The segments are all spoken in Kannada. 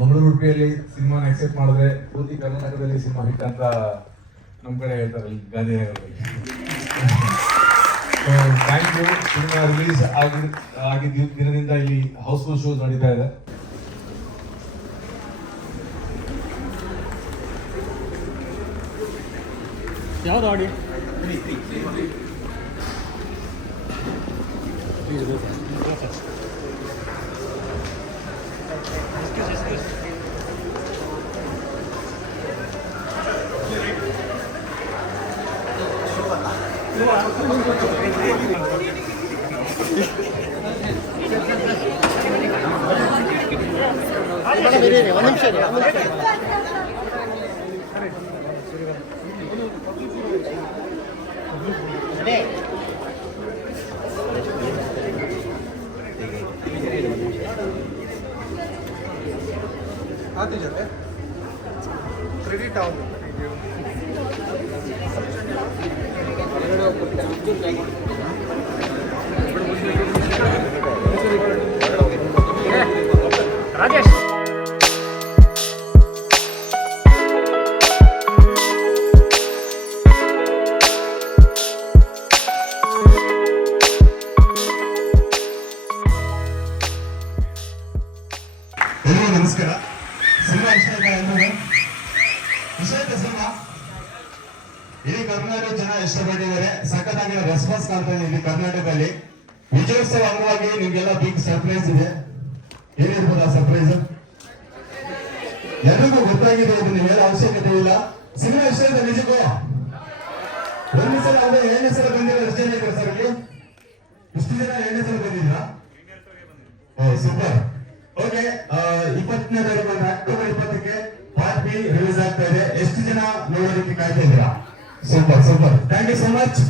ಮಂಗಳೂರು ಉಡುಪಿಯಲ್ಲಿ ಸಿನಿಮಾನ ಎಕ್ಸೆಪ್ಟ್ ಮಾಡಿದ್ರೆ ಪೂರ್ತಿ ಕರ್ನಾಟಕದಲ್ಲಿ ಸಿನಿಮಾ ಹಿಟ್ ಅಂತ ನಮ್ಮ ಕಡೆ ಹೇಳ್ತಾರೆ ಗಾಂಧಿನಗರದಲ್ಲಿ. Thank you. ಸಿನಿಮಾ ರಿಲೀಸ್ ಆಗಿದ್ದ ದಿನದಿಂದ ಇಲ್ಲಿ ಹೌಸ್ಫುಲ್ ಶೋಸ್ ನಡೀತಾ ಇದೆ. ಯಾವ್ದು ಆಡಿ ಒಂದು ನಿಮಿಷ आते जाते क्रेडिट आओ राजेश ನಮಸ್ಕಾರ. ಸಿನಿಮಾ ಇಷ್ಟ ಆಯ್ತಾ ಎಲ್ಲರೂ? ಇಷ್ಟ ಆಯ್ತಾ ಸಿನಿಮಾ? ಇಡೀ ಕರ್ನಾಟಕ ಜನ ಇಷ್ಟಪಟ್ಟಿದ್ದಾರೆ. ಸಖತ್ತಾಗಿರೋ ರೆಸ್ಪಾನ್ಸ್ ಕಾಣ್ತಾ ಇದೆ ಇಲ್ಲಿ ಕರ್ನಾಟಕದಲ್ಲಿ. ವಿಜಯೋತ್ಸವ ಅಂಗವಾಗಿ ನಿಮ್ಗೆಲ್ಲ ಬಿಗ್ ಸರ್ಪ್ರೈಸ್ ಇದೆ. ಏನಿರ್ಬೋದು ಆ ಸರ್ಪ್ರೈಸ್? ಎಲ್ರಿಗೂ ಗೊತ್ತಾಗಿದೆ, ಇದು ನೀವು ಹೇಳೋ ಅವಶ್ಯಕತೆ ಇಲ್ಲ. ಸಿನಿಮಾ ಇಷ್ಟ ಆಯ್ತಾ ನಿಜಕ್ಕೂ? ಒಂದು ಸಲ ಅದೇ ಏಳನೇ ಸಲ ಬಂದಿರೋ ಎಷ್ಟು ಜನ ಇದ್ದಾರೆ ಸರ್? ಇಷ್ಟು ಜನ ಏಳನೇ ಸಲ ಬಂದಿದ್ರಾ? ಓ ಸೂಪರ್. ಓಕೆ, 20ನೇ ತಾರೀಕು ಅಕ್ಟೋಬರ್ 20ಕ್ಕೆ ಪಾರ್ಟ್ ಬಿ ರಿಲೀಸ್ ಆಗ್ತಾ ಇದೆ. ಎಷ್ಟು ಜನ ನೋಡೋದಕ್ಕೆ ಕಾಯ್ತಾ ಇದ್ದೀರಾ? Super super, thank you so much.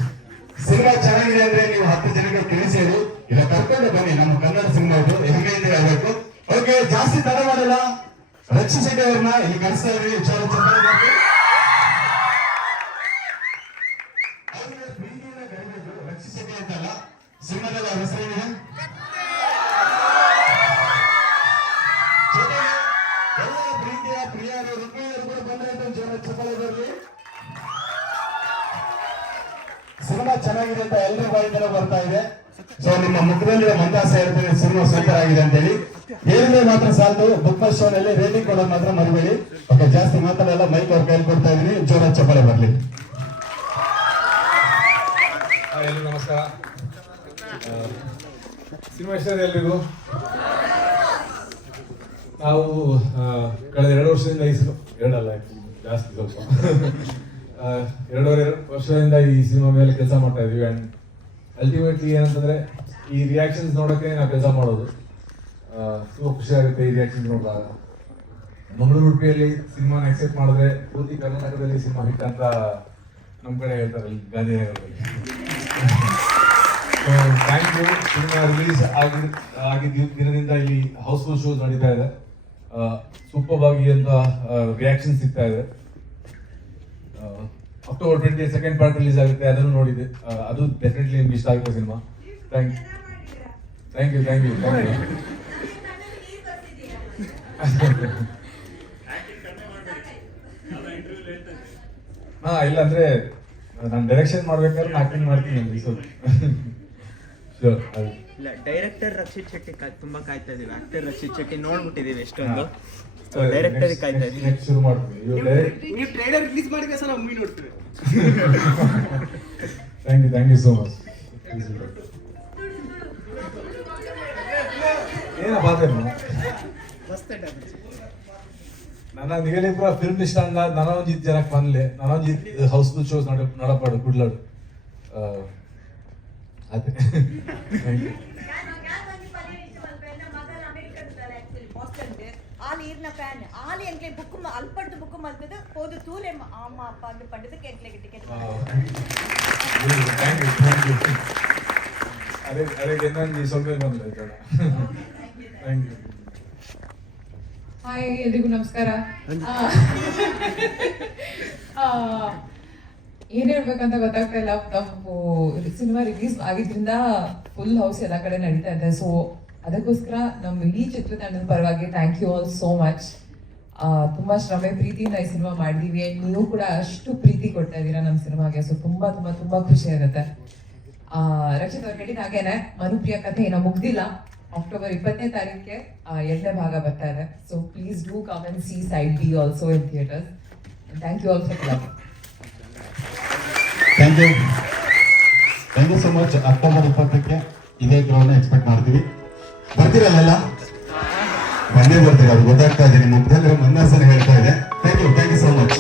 Cinema ಚೆನ್ನಾಗಿದೆ ಅಂದ್ರೆ ನೀವು 10 ಜನಕ್ಕೆ ತಿಳಿಸಿರಿ, ಇಲ್ಲ ಕರ್ಕೊಂಡು ಬನ್ನಿ. ನಮ್ಮ ಕನ್ನಡ ಸಿನಿಮಾ ಇದು ಹೆಂಗೆ ಇದೆ ಹೇಳ್ಬೇಕು. ಓಕೆ, ಜಾಸ್ತಿ ತಡ ಮಾಡಲ್ಲ, ರಕ್ಷಿತ್ ಶೆಟ್ಟಿ ಅವ್ರನ್ನ ಇಲ್ಲಿ ಕರೆಸ್ತಾ ಇದ್ವಿ. ಪ್ರೀತಿಯಿಂದ ಕರಿಬೇಕು. ರಕ್ಷಿತ್ ಶೆಟ್ಟಿ ಅಂತಲ್ಲ, ಸಿನಿಮಾದಲ್ಲಿ ಅವ್ರ ಹೆಸರೇನಿದೆ? ಎಲ್ಲ ಪ್ರೀತಿಯ ಪ್ರಿಯರು ರುಕ್ಮಿಣಿ ಕೂಡ ಬಂದ್ರೆ ಜನ ಚಪ್ಪಳೆ ಬರಲಿ. ಸಿನಿಮಾ ಚೆನ್ನಾಗಿದೆ ಅಂತ ಎಲ್ಲರೂ ಬಾಯಿಂದ ಬರ್ತಾ ಇದೆ. ಸೊ ನಿಮ್ಮ ಮುಖದಲ್ಲಿರೋ ಮಂದಾಸ ಹೇಳ್ತೀನಿ, ಸಿನಿಮಾ ಸೂಪರ್ ಆಗಿದೆ ಅಂತ ಹೇಳಿ ಹೇಳಿದ್ರೆ ಮಾತ್ರ ಸಾಕು. ಬುಕ್ ಮೈ ಶೋ ನಲ್ಲಿ ರೇಟಿಂಗ್ ಕೊಡೋದು ಮಾತ್ರ ಮರಿಬೇಡಿ. ಓಕೆ, ಜಾಸ್ತಿ ಮಾತಾಡಲ್ಲ, ಮೈಕ್ ಅವ್ರ ಕೈಲಿ ಕೊಡ್ತಾ ಇದೀನಿ. ಜೋರ ಚಪ್ಪಳೆ ಬರ್ಲಿ. ಎಲ್ಲರಿಗೂ ನಮಸ್ಕಾರ. ಸಿನಿಮಾ ಇಷ್ಟ ಇದೆ ಎಲ್ರಿಗೂ? ನಾವು ಕಳೆದ 2 ವರ್ಷದಿಂದ ಎರಡಲ್ಲ ಜಾಸ್ತಿ ಸ್ವಲ್ಪ 2.5 ವರ್ಷದಿಂದ ಈ ಸಿನಿಮಾ ಮೇಲೆ ಕೆಲಸ ಮಾಡ್ತಾ ಇದೀವಿ. ಅಂಡ್ ಅಲ್ಟಿಮೇಟ್ಲಿ ಏನಂತಂದ್ರೆ ಈ ರಿಯಾಕ್ಷನ್ಸ್ ನೋಡೋಕೆ ನಾವು ಕೆಲಸ ಮಾಡೋದು. ತುಂಬ ಖುಷಿ ಆಗುತ್ತೆ ಈ ರಿಯಾಕ್ಷನ್ಸ್ ನೋಡಿದಾಗ. ಮಂಗಳೂರು ಉಡುಪಿಯಲ್ಲಿ ಸಿನಿಮಾನ ಎಕ್ಸೆಪ್ಟ್ ಮಾಡಿದ್ರೆ ಪೂರ್ತಿ ಕರ್ನಾಟಕದಲ್ಲಿ ಸಿನಿಮಾ ಹಿಟ್ ಅಂತ ನಮ್ಮ ಕಡೆ ಹೇಳ್ತಾರೆ ಗಾಂಧಿನಗರದಲ್ಲಿ. Thank you. ಸಿನಿಮಾ ರಿಲೀಸ್ ಆಗಿದ್ದ ದಿನದಿಂದ ಇಲ್ಲಿ ಹೌಸ್ಫುಲ್ ಶೋಸ್ ನಡೀತಾ ಇದೆ. ಸೂಪರ್ ಆಗಿ ಅಂತ ರಿಯಾಕ್ಷನ್ ಸಿಗ್ತಾ ಇದೆ. ಅಕ್ಟೋಬರ್ 22 ಪಾರ್ಟ್ ರಿಲೀಸ್ ಆಗುತ್ತೆ, ಅದನ್ನು ನೋಡಿದೆ. ಅದು ಡೆಫಿನೆಟ್ಲಿ ನಿಮ್ಗೆ ಇಷ್ಟ ಆಗುತ್ತೆ ಸಿನಿಮಾ. Thank you. ಹಾ, ಇಲ್ಲ ಅಂದ್ರೆ ನಾನು ಡೈರೆಕ್ಷನ್ ಮಾಡ್ಬೇಕಾದ್ರೆ ಆಕ್ಟಿಂಗ್ ಮಾಡ್ತೀನಿ. ಇಲ್ಲ, ಡೈರೆಕ್ಟರ್ ರಕ್ಷಿತ್ ಶೆಟ್ಟಿ ತುಂಬಾ ಕಾಯ್ತಾ ಇದೀವಿ. ಆಕ್ಟರ್ ರಕ್ಷಿತ್ ಶೆಟ್ಟಿ ನೋಡ್ಬಿಟ್ಟಿದೀವಿ ಎಷ್ಟೊಂದು. ಡೈರೆಕ್ಟರ್ ಕಾಯ್ತಾ ಇದೀವಿ. ಶುರು ಮಾಡ್ತೀವಿ. ನೀವು ಟ್ರೈಲರ್ ರಿಲೀಸ್ ಮಾಡಿದ್ರೆ ಸಲ ಮೂವಿ ನೋಡ್ತೀವಿ. Thank you so much. ಏನಪ್ಪ ನನ್ನ ನಿಗಲಿಪುರ ಫಿಲ್ಮ್ ಇಷ್ಟ ಅಂದ ನನೊಂದು ಜನಕ್ಕೆ ಬಂದ್ಲೆ ನನೊಂದು ಹೌಸ್ಫುಲ್ ಶೋಸ್ ನಡಪಾಡು ಕುಡ್ಲಾಡು ಅದೇ. ஆள் ஈர்ன ஃபேன் ஆள் எங்களை புக்கு அல்படுத்து புக்கு மல்பது போது தூலே ஆமா அப்பா அந்த படுறதுக்கு எங்களை டிக்கெட் ಅದೇ ಏನಂದು ಸ್ವಲ್ಪ ಬಂದ್ರೆ ಥ್ಯಾಂಕ್ ಯು. ಹಾಯ್, ಎಲ್ರಿಗೂ ನಮಸ್ಕಾರ. ಏನ್ ಹೇಳ್ಬೇಕಂತ ಗೊತ್ತಾಗ್ತಾ ಇಲ್ಲ. ನಾವು ಸಿನಿಮಾ ರಿಲೀಸ್ ಆಗಿದ್ರಿಂದ ಫುಲ್ ಹೌಸ್ ಎಲ್ಲ ಕಡೆ ನಡೀತಾ ಇದೆ. ಸೊ ಅದಕ್ಕೋಸ್ಕರ ನಮ್ಮ ಇಡೀ ಚಿತ್ರತಂಡದ ಪರವಾಗಿ thank you all so much. ತುಂಬ ಶ್ರಮೆ ಪ್ರೀತಿಯಿಂದ ಈ ಸಿನಿಮಾ ಮಾಡಿದೀವಿ. ನೀವು ಕೂಡ ಅಷ್ಟು ಪ್ರೀತಿ ಕೊಡ್ತಾ ಇದ್ದೀರಾ ನಮ್ಮ ಸಿನಿಮಾಗೆ. ಸೊ ತುಂಬ ತುಂಬ ತುಂಬ ಖುಷಿ ಆಗುತ್ತೆ. ರಕ್ಷಿತ್ ಅವ್ರು ಹೇಳಿದ ಹಾಗೇನೆ ಮನುಪ್ರಿಯ ಕಥೆ ಏನೋ ಮುಗ್ದಿಲ್ಲ. ಅಕ್ಟೋಬರ್ 20ನೇ ತಾರೀಕಿಗೆ 2ನೇ ಭಾಗ ಬರ್ತಾ ಇದೆ. So please do come and see side B also in theatres. Thank you all for love. Thank you so much. October 20ಕ್ಕೆ ಇದೇ ಗ್ರೌಂಡ್ ಎಕ್ಸ್ಪೆಕ್ಟ್ ಮಾಡ್ತೀವಿ. ಬರ್ತೀರಲ್ಲ? ಬಂದೇ ಬರ್ತೀರ, ಅದು ಗೊತ್ತಾಗ್ತಾ ಇದೆ. ನಿಮ್ಮ ಮುಖದಲ್ಲಿ ಮನಸ್ಸನ್ನು ಹೇಳ್ತಾ ಇದೆ. Thank you so much.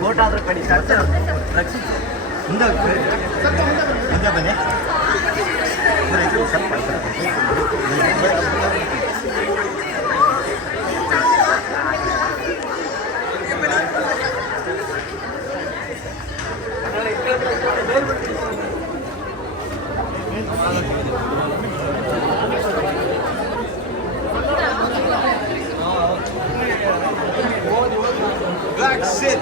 ಗೋಟ್ ಆದ್ರೂ ಕಡಿ ರಕ್ಷಿತ್ ಮುಂದೆ ಬನ್ನಿ. Rakshit.